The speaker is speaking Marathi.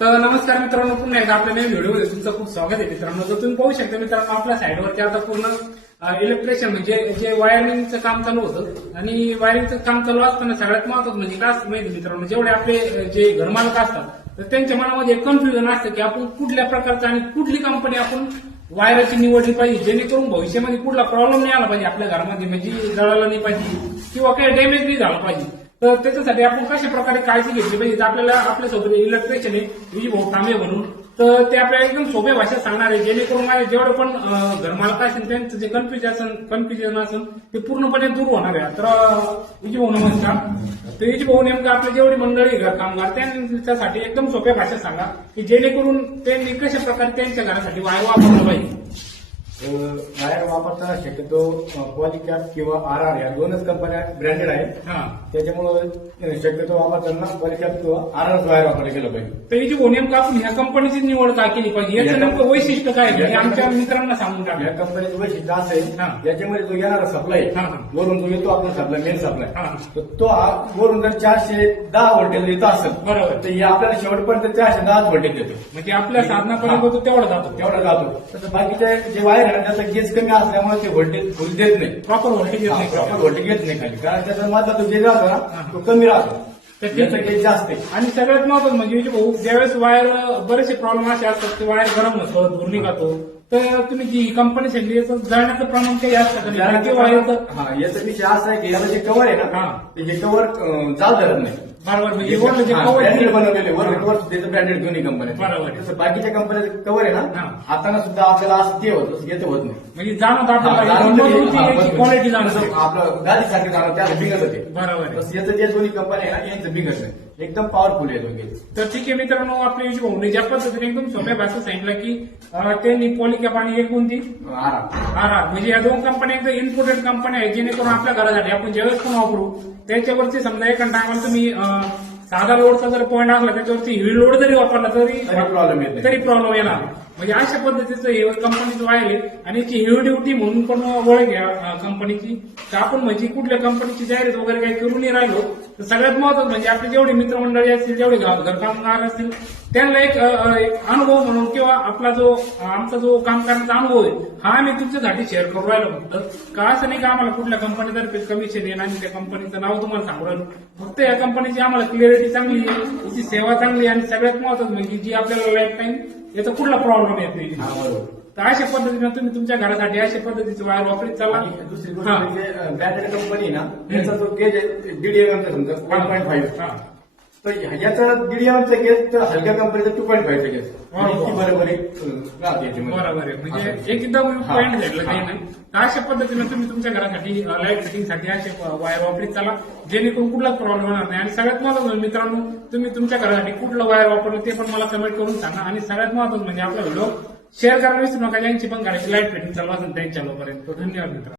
तर नमस्कार मित्रांनो, पुन्हा एकदा आपल्या नवीन व्हिडिओमध्ये तुमचं खूप स्वागत आहे मित्रांनो. तर तुम्ही पाहू शकता मित्रांनो, आपल्या साईडवरती आता पूर्ण इलेक्ट्रिशियन म्हणजे जे वायरिंगचं काम चालू होतं आणि वायरिंगचं काम चालू असताना सगळ्यात महत्वाचं म्हणजे काय असतं माहिती मित्रांनो, जेवढे आपले जे घरमालक असतात तर त्यांच्या मनामध्ये एक कन्फ्युजन असतं की आपण कुठल्या प्रकारचं आणि कुठली कंपनी आपण वायराची निवडली पाहिजे, जेणेकरून भविष्यामध्ये कुठला प्रॉब्लेम नाही आला पाहिजे आपल्या घरामध्ये, म्हणजे जळायला नाही पाहिजे किंवा काही डॅमेज नाही झाला पाहिजे. तर त्याच्यासाठी आपण कशा प्रकारे काळजी घेतली पाहिजे. आपल्याला आपल्यासोबत इलेक्ट्रिशियन आहे विजय भाऊ तांबे म्हणून, तर ते आपल्याला एकदम सोप्या भाषेत सांगणार आहे, जेणेकरून माझे जेवढे पण घरमालक असेल त्यांचं जे कन्फ्युजन असेल ते पूर्णपणे दूर होणार आहे. तर विजय भाऊ नमस्कार. तर विजय भाऊ नेमकं आपली जेवढी मंडळी घर कामगार त्यांच्यासाठी एकदम सोप्या भाषेत सांगा की जेणेकरून त्यांनी कशा प्रकारे त्यांच्या घरासाठी वायर वापरलं पाहिजे. वायर वापरताना शक्यतो पॉलिकॅप किंवा RR या दोनच कंपन्या ब्रँडेड आहेत. त्याच्यामुळे शक्यतो वापरताना पॉलिकॅप किंवा RR वायर वापरलं गेलं पाहिजे. तर याची भाऊ नेमकं आपण ह्या कंपनीची निवड का केली पाहिजे, याचं नेमकं वैशिष्ट्य काय आहे आमच्या मित्रांना सांगून टाकलं. या कंपनीचं वैशिष्ट्य असं आहे, याच्यामध्ये जो येणारा सप्लाय वरून जो येतो आपला सप्लाय मेन सप्लाय, तर तो वरून जर 410 व्होल्टेज येत असेल बरोबर, तर हे आपल्याला शेवटपर्यंत 410 व्होल्टेज देतो. म्हणजे आपल्या साधनापर्यंत तेवढा जातो. तसं बाकीचे जे वायर आहे त्याचा गेज कमी असल्यामुळे ते व्होल्टेज फुल देत नाही, प्रॉपर व्होल्टेज येत नाही. प्रॉपर व्होल्टेज येत नाही खाली, कारण त्याचा माझा तो गेज राहतो ना तो कमी राहतो, तर त्याचा गेज जास्त आहे. आणि सगळ्यात महत्वाचं म्हणजे विजय भाऊ, ज्यावेळेस वायर बरेचसे प्रॉब्लेम असे असतात की वायर गरम होतो, धूर निघतो, तर तुम्ही जी कंपनी सांगली याचं जळण्याचं प्रमाण काही असतं याचा विषय असा आहे की याला जे कव्हर आहे ना ते कव्हर जाल धरत नाही. बरोबर, म्हणजे वरलं जे ब्रँडेड बनवलेले वर त्याचं ब्रँडेड दोन्ही कंपन्या. बरोबर. तसं बाकीच्या कंपन्याचं कव्हर आहे ना हाताना सुद्धा आपल्याला असं ते होत येतं होत नाही, म्हणजे जाणवत आपल्याला क्वालिटी जाणवत आपलं गाडीसाठी जाणवत त्याला बिघत होते. बरोबर. तसं याचं जे दोन्ही कंपन्या आहे ना यांचं बिघत नाही, एकदम पॉवरफुल आहे दोन्ही. तर ठीक आहे मित्रांनो, आपल्या विजय भाऊने ज्या पद्धतीने एकदम सोप्या भाषेत सांगितलं की त्यांनी पॉलिकॅप आणि एक कोणती RR, म्हणजे या दोन कंपन्या एकदम इम्पोर्टेड कंपन्या आहेत, जेणेकरून आपल्या घरासाठी आपण ज्यावेळेस पण वापरू त्याच्यावरती समजा एका टायमाला तुम्ही साधा लोडचा जर पॉईंट असला त्याच्यावरती हेवी लोड जरी वापरला तरी प्रॉब्लेम येणार. म्हणजे अशा पद्धतीचं हे कंपनीचं वायर आहे आणि याची हेवी ड्युटी म्हणून पण ओळख घ्या कंपनीची. तर आपण म्हणजे कुठल्या कंपनीची जाहिरात वगैरे काही करून नाही राहिलो, तर सगळ्यात महत्वाचं म्हणजे आपले जेवढे मित्रमंडळी असतील, जेवढे घरकामगार असतील, त्यांना एक अनुभव म्हणून किंवा आपला आमचा जो काम करण्याचा अनुभव आहे हा आम्ही तुमच्यासाठी शेअर करू राहिलो. फक्त का असं नाही का आम्हाला कुठल्या कंपनीतर्फे कमिशन येईल आणि त्या कंपनीचं नाव तुम्हाला सांगू राहिलो. फक्त या कंपनीची आम्हाला क्लिअरिटी चांगली आहे, त्याची सेवा चांगली आहे आणि सगळ्यात महत्वाचं म्हणजे जी आपल्याला लाईफ टाईम याचा कुठला प्रॉब्लेम येत नाही. तर अशा पद्धतीने तुम्ही तुमच्या घरासाठी अशा पद्धतीचे वायर वापरत चला. दुसरी गोष्ट म्हणजे ब्रँडेड कंपनी ना याचा जो गेज आहे 1.5 mm समजा 1.5, तर याचा 1.5 mm गेज तर हलक्या कंपनीचा 2.5 गेज बरोबर आहे. म्हणजे एकदम पॉईंट घेतलं काही नाही. तर अशा पद्धतीने तुम्ही तुमच्या घरासाठी लाईट फिटिंगसाठी असे वायर वापरीत चला, जेणेकरून कुठलाच प्रॉब्लेम होणार नाही. आणि सगळ्यात महत्वाचं मित्रांनो, तुम्ही तुमच्या घरासाठी कुठलं वायर वापरलं ते पण मला कमेंट करून सांगा. आणि सगळ्यात महत्वाचं म्हणजे आपला व्हिडिओ शेअर करायला विसरू नका, ज्यांची पण घराची लाईट फिटिंग चालू असेल त्यांच्या लोकांपर्यंत. धन्यवाद मित्रांनो.